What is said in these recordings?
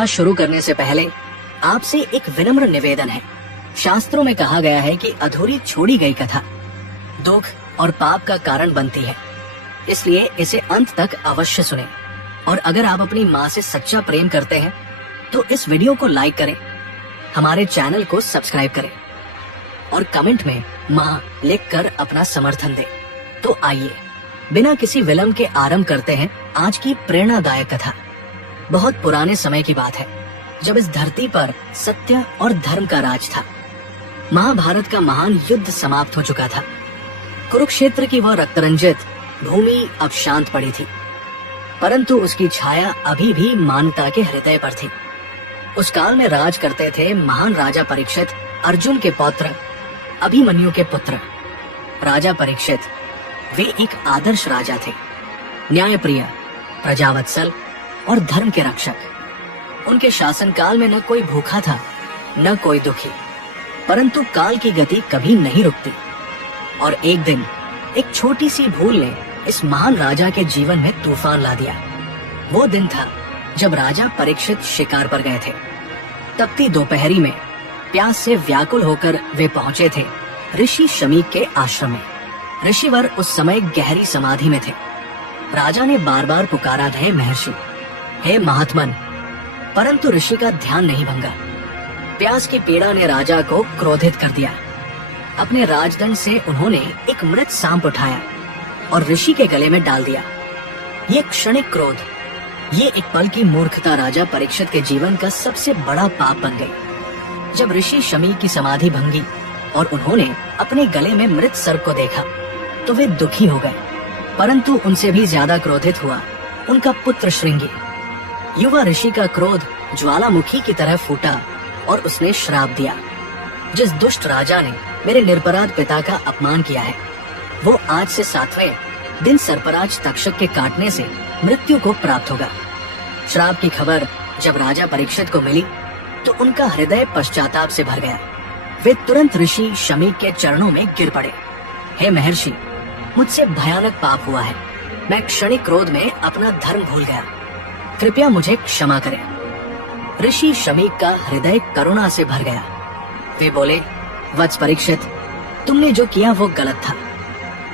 कथा शुरू करने से पहले आपसे एक विनम्र निवेदन है। शास्त्रों में कहा गया है कि अधूरी छोड़ी गई कथा दुख और पाप का कारण बनती है, इसलिए इसे अंत तक अवश्य सुनें। और अगर आप अपनी माँ से सच्चा प्रेम करते हैं तो इस वीडियो को लाइक करें, हमारे चैनल को सब्सक्राइब करें और कमेंट में माँ लिखकर अपना समर्थन दें। तो आइए बिना किसी विलंब के आरंभ करते हैं आज की प्रेरणादायक कथा। बहुत पुराने समय की बात है, जब इस धरती पर सत्य और धर्म का राज था। महाभारत का महान युद्ध समाप्त हो चुका था। कुरुक्षेत्र की वह रक्तरंजित भूमि अब शांत पड़ी थी, परंतु उसकी छाया अभी भी मानवता के हृदय पर थी। उस काल में राज करते थे महान राजा परीक्षित, अर्जुन के पौत्र, अभिमन्यु के पुत्र। राजा परीक्षित वे एक आदर्श राजा थे, न्यायप्रिय, प्रजावत्सल और धर्म के रक्षक। उनके शासनकाल में न कोई भूखा था न कोई दुखी, परंतु काल की गति कभी नहीं रुकती। और एक दिन एक छोटी सी भूल ने इस महान राजा के जीवन में तूफान ला दिया। वो दिन था जब राजा परीक्षित शिकार पर गए थे। तपती दोपहरी में प्यास से व्याकुल होकर वे पहुंचे थे ऋषि शमीक के आश्रम में। ऋषिवर उस समय गहरी समाधि में थे। राजा ने बार बार पुकारा, हे महर्षि, हे महात्मन, परंतु ऋषि का ध्यान नहीं भंगा। प्यास की पीड़ा ने राजा को क्रोधित कर दिया। अपने राजदंड से उन्होंने एक मृत सांप उठाया और ऋषि के गले में डाल दिया। ये क्षणिक क्रोध, ये एक पल की मूर्खता राजा परीक्षित के जीवन का सबसे बड़ा पाप बन गई। जब ऋषि शमी की समाधि भंगी और उन्होंने अपने गले में मृत सर्प को देखा तो वे दुखी हो गए, परंतु उनसे भी ज्यादा क्रोधित हुआ उनका पुत्र श्रृंगी। युवा ऋषि का क्रोध ज्वालामुखी की तरह फूटा और उसने श्राप दिया, जिस दुष्ट राजा ने मेरे निरपराध पिता का अपमान किया है, वो आज से 7वें दिन सर्पराज तक्षक के काटने से मृत्यु को प्राप्त होगा। श्राप की खबर जब राजा परीक्षित को मिली तो उनका हृदय पश्चाताप से भर गया। वे तुरंत ऋषि शमी के चरणों में गिर पड़े। हे महर्षि, मुझसे भयानक पाप हुआ है। मैं क्षणिक क्रोध में अपना धर्म भूल गया, कृपया मुझे क्षमा करें। ऋषि शमीक का हृदय करुणा से भर गया। वे बोले, वत्स परीक्षित, तुमने जो किया वो गलत था,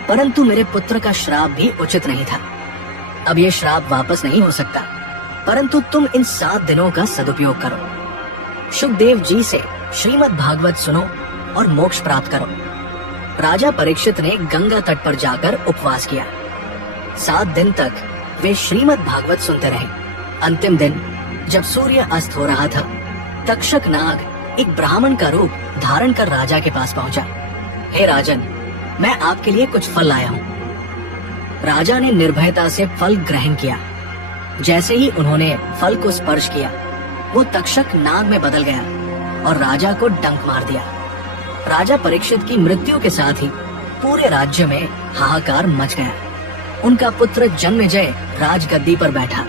परंतु मेरे पुत्र का श्राप भी उचित नहीं था। अब ये श्राप वापस नहीं हो सकता, परंतु तुम इन 7 दिनों का सदुपयोग करो। शुकदेव जी से श्रीमद् भागवत सुनो और मोक्ष प्राप्त करो। राजा परीक्षित ने गंगा तट पर जाकर उपवास किया। 7 दिन तक वे श्रीमद् भागवत सुनते रहे। अंतिम दिन जब सूर्य अस्त हो रहा था, तक्षक नाग एक ब्राह्मण का रूप धारण कर राजा के पास पहुंचा। हे राजन, मैं आपके लिए कुछ फल लाया हूँ। राजा ने निर्भयता से फल ग्रहण किया। जैसे ही उन्होंने फल को स्पर्श किया, वो तक्षक नाग में बदल गया और राजा को डंक मार दिया। राजा परीक्षित की मृत्यु के साथ ही पूरे राज्य में हाहाकार मच गया। उनका पुत्र जन्मेजय राजगद्दी पर बैठा,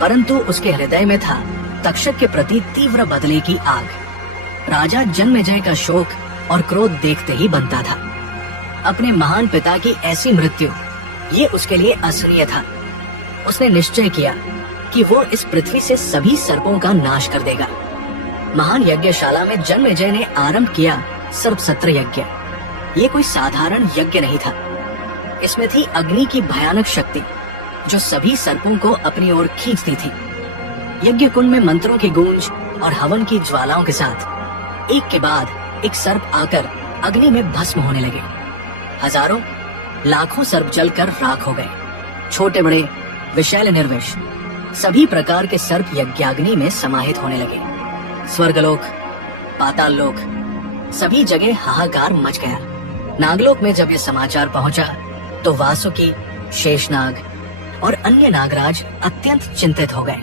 परंतु उसके हृदय में था तक्षक के प्रति तीव्र बदले की आग। राजा जन्मेजय का शोक और क्रोध देखते ही बनता था। अपने महान पिता की ऐसी मृत्यु, ये उसके लिए असहनीय था। उसने निश्चय किया कि वो इस पृथ्वी से सभी सर्पों का नाश कर देगा। महान यज्ञशाला में जन्मेजय ने आरंभ किया सर्पसत्र यज्ञ। ये कोई साधारण यज्ञ नहीं था। इसमें थी अग्नि की भयानक शक्ति, जो सभी सर्पों को अपनी ओर खींचती थी। यज्ञ कुंड में मंत्रों की गूंज और हवन की ज्वालाओं के साथ एक के बाद एक सर्प आकर अग्नि में भस्म होने लगे। हजारों लाखों सर्प जलकर राख हो गए। छोटे बड़े, विषैले निर्विष, सभी प्रकार के सर्प यज्ञाग्नि में समाहित होने लगे। स्वर्गलोक, पाताल लोक, सभी जगह हाहाकार मच गया। नागलोक में जब ये समाचार पहुंचा तो वासुकी, शेषनाग और अन्य नागराज अत्यंत चिंतित हो गए।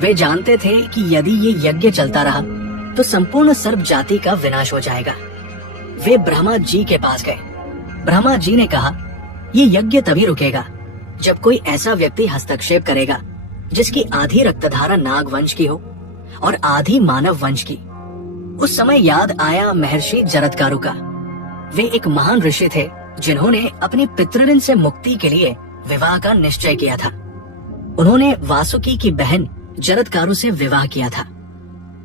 वे जानते थे कि यदि ये यज्ञ चलता रहा तो संपूर्ण सर्प जाति का विनाश हो जाएगा। वे ब्रह्मा जी के पास गए। ब्रह्मा जी ने कहा, ये यज्ञ तभी रुकेगा जब कोई ऐसा व्यक्ति हस्तक्षेप करेगा जिसकी आधी रक्तधारा नाग वंश की हो और आधी मानव वंश की। उस समय याद आया महर्षि जरत्कारु का। वे एक महान ऋषि थे जिन्होंने अपनी पितृऋण से मुक्ति के लिए विवाह का निश्चय किया था। उन्होंने वासुकी की बहन जरदकारु से विवाह किया था।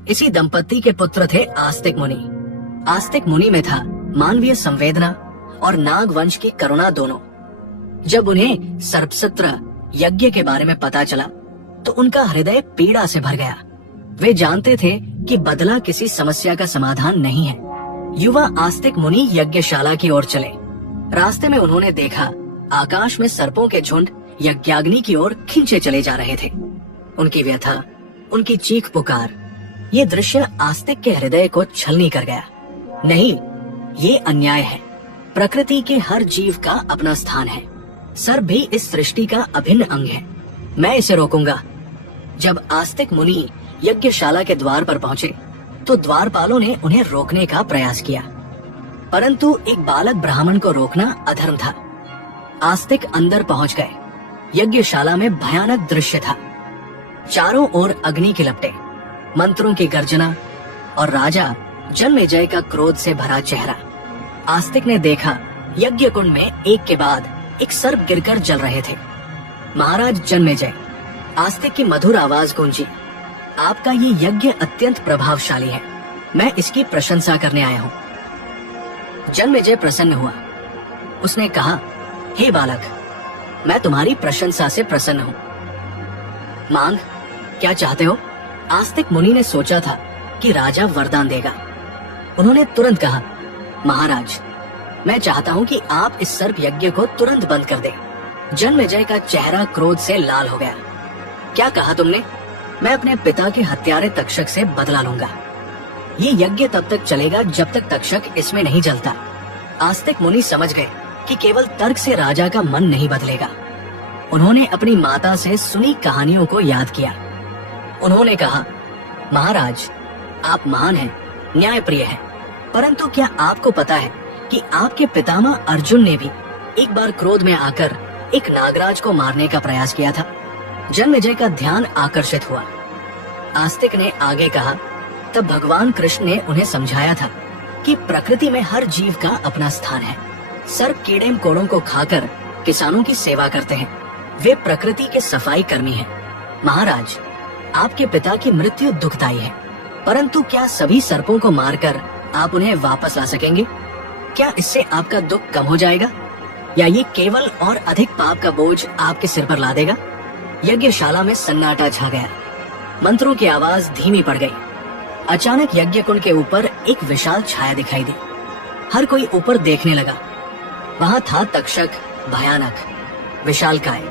इसी दंपत्ति के पुत्र थे आस्तिक मुनि। आस्तिक मुनि में था मानवीय संवेदना और नागवंश की करुणा दोनों। जब उन्हें सर्पसत्र यज्ञ के बारे में पता चला तो उनका हृदय पीड़ा से भर गया। वे जानते थे कि बदला किसी समस्या का समाधान नहीं है। युवा आस्तिक मुनि यज्ञशाला की ओर चले। रास्ते में उन्होंने देखा आकाश में सर्पों के झुंड यज्ञाग्नि की ओर खींचे चले जा रहे थे। उनकी व्यथा, उनकी चीख पुकार, ये दृश्य आस्तिक के हृदय को छलनी कर गया। नहीं, ये अन्याय है। प्रकृति के हर जीव का अपना स्थान है। सर्प भी इस सृष्टि का अभिन्न अंग है। मैं इसे रोकूंगा। जब आस्तिक मुनि यज्ञशाला के द्वार पर पहुंचे तो द्वारपालों ने उन्हें रोकने का प्रयास किया, परंतु एक बालक ब्राह्मण को रोकना अधर्म था। आस्तिक अंदर पहुंच गए। यज्ञशाला में भयानक दृश्य था। चारों ओर अग्नि की लपटें, मंत्रों की गर्जना और राजा जन्मेजय का क्रोध से भरा चेहरा। आस्तिक ने देखा यज्ञ कुंड में एक के बाद एक सर्प गिरकर जल रहे थे। महाराज जन्मेजय, आस्तिक की मधुर आवाज गूंजी, आपका ये यज्ञ अत्यंत प्रभावशाली है। मैं इसकी प्रशंसा करने आया हूँ। जन्मेजय प्रसन्न हुआ। उसने कहा, हे बालक, मैं तुम्हारी प्रशंसा से प्रसन्न हूँ। मांग, क्या चाहते हो? आस्तिक मुनि ने सोचा था कि राजा वरदान देगा। उन्होंने तुरंत कहा, महाराज, मैं चाहता हूँ कि आप इस सर्प यज्ञ को तुरंत बंद कर दें। जन्मेजय का चेहरा क्रोध से लाल हो गया। क्या कहा तुमने? मैं अपने पिता के हत्यारे तक्षक से बदला लूंगा। ये यज्ञ तब तक चलेगा जब तक तक्षक इसमें नहीं जलता। आस्तिक मुनि समझ गए कि केवल तर्क से राजा का मन नहीं बदलेगा। उन्होंने अपनी माता से सुनी कहानियों को याद किया। उन्होंने कहा, महाराज, आप महान हैं, न्यायप्रिय हैं, परंतु क्या आपको पता है कि आपके पितामह अर्जुन ने भी एक बार क्रोध में आकर एक नागराज को मारने का प्रयास किया था? जन्मेजय का ध्यान आकर्षित हुआ। आस्तिक ने आगे कहा, तब भगवान कृष्ण ने उन्हें समझाया था कि प्रकृति में हर जीव का अपना स्थान है। सर्प कीड़े मकोड़ों को खाकर किसानों की सेवा करते हैं। वे प्रकृति के सफाई कर्मी हैं। महाराज, आपके पिता की मृत्यु दुखदायी है, परंतु क्या सभी सर्पों को मारकर आप उन्हें वापस ला सकेंगे? क्या इससे आपका दुख कम हो जाएगा, या ये केवल और अधिक पाप का बोझ आपके सिर पर ला देगा? यज्ञशाला में सन्नाटा छा गया। मंत्रों की आवाज धीमी पड़ गई। अचानक यज्ञ कुंड के ऊपर एक विशाल छाया दिखाई दी। हर कोई ऊपर देखने लगा। वहाँ था तक्षक, भयानक, विशालकाय,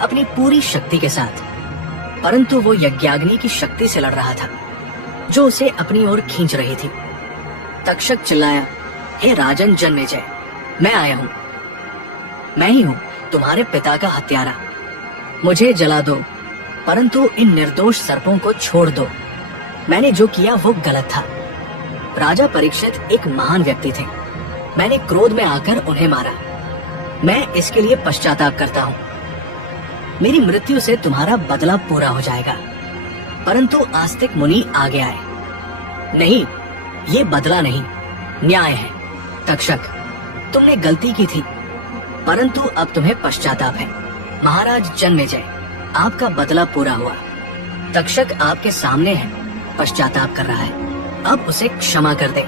अपनी पूरी शक्ति के साथ, परंतु वो यज्ञाग्नि की शक्ति से लड़ रहा था जो उसे अपनी ओर खींच रही थी। तक्षक चिल्लाया, हे राजन जन्मेजय, मैं आया हूँ। मैं ही हूँ तुम्हारे पिता का हत्यारा। मुझे जला दो, परंतु इन निर्दोष सर्पों को छोड़ दो। मैंने जो किया वो गलत था। राजा परीक्षित एक महान व्यक्ति थे। मैंने क्रोध में आकर उन्हें मारा। मैं इसके लिए पश्चाताप करता हूँ। मेरी मृत्यु से तुम्हारा बदला पूरा हो जाएगा। परंतु आस्तिक मुनि आगे आए। नहीं, ये बदला नहीं, न्याय है। तक्षक, तुमने गलती की थी, परंतु अब तुम्हें पश्चाताप है। महाराज जन्मेजय, आपका बदला पूरा हुआ। तक्षक आपके सामने है, पश्चाताप कर रहा है। अब उसे क्षमा कर दे।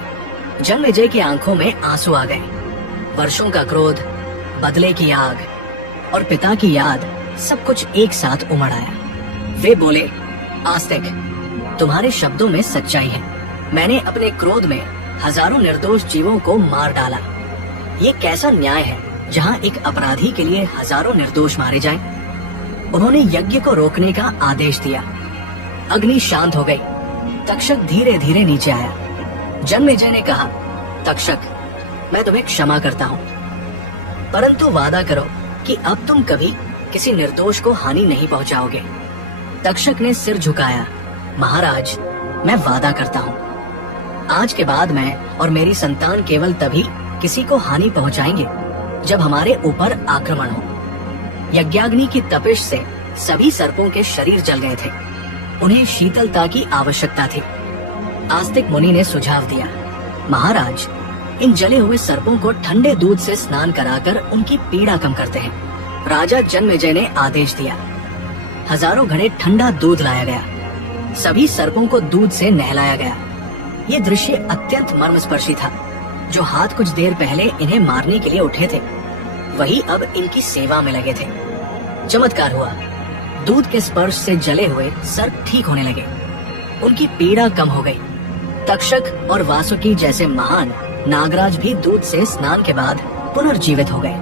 जन्मेजय की आंखों में आंसू आ गए। वर्षों का क्रोध, बदले की आग और पिता की याद सब कुछ एक साथ उमड़ आया। वे बोले, आस्तिक, तुम्हारे शब्दों में सच्चाई है। मैंने अपने क्रोध में हजारों निर्दोष जीवों को मार डाला। ये कैसा न्याय है जहाँ एक अपराधी के लिए हजारों निर्दोष मारे जाएं? उन्होंने यज्ञ को रोकने का आदेश दिया। अग्नि शांत हो गई। तक्षक धीरे धीरे नीचे आया। जन्मेजय ने कहा, तक्षक, मैं तुम्हें क्षमा करता हूँ, परंतु वादा करो कि अब तुम कभी किसी निर्दोष को हानि नहीं पहुँचाओगे। तक्षक ने सिर झुकाया। महाराज, मैं वादा करता हूँ। आज के बाद मैं और मेरी संतान केवल तभी किसी को हानि पहुँचाएंगे जब हमारे ऊपर आक्रमण हो। यज्ञाग्नि की तपिश से सभी सर्पों के शरीर जल गए थे। उन्हें शीतलता की आवश्यकता थी। आस्तिक मुनि ने सुझाव दिया, महाराज, इन जले हुए सर्पों को ठंडे दूध से स्नान कराकर उनकी पीड़ा कम करते हैं। राजा जन्मेजय ने आदेश दिया। हजारों घड़े ठंडा दूध लाया गया। सभी सर्पों को दूध से नहलाया गया। ये दृश्य अत्यंत मर्मस्पर्शी था। जो हाथ कुछ देर पहले इन्हें मारने के लिए उठे थे, वही अब इनकी सेवा में लगे थे। चमत्कार हुआ। दूध के स्पर्श से जले हुए सर्प ठीक होने लगे। उनकी पीड़ा कम हो गई। तक्षक और वासुकी जैसे महान नागराज भी दूध से स्नान के बाद पुनर्जीवित हो गए।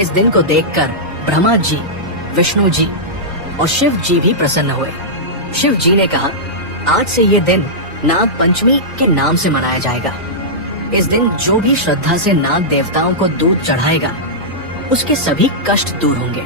इस दिन को देखकर ब्रह्मा जी, विष्णु जी और शिव जी भी प्रसन्न हुए। शिव जी ने कहा, आज से ये दिन नाग पंचमी के नाम से मनाया जाएगा। इस दिन जो भी श्रद्धा से नाग देवताओं को दूध चढ़ाएगा, उसके सभी कष्ट दूर होंगे।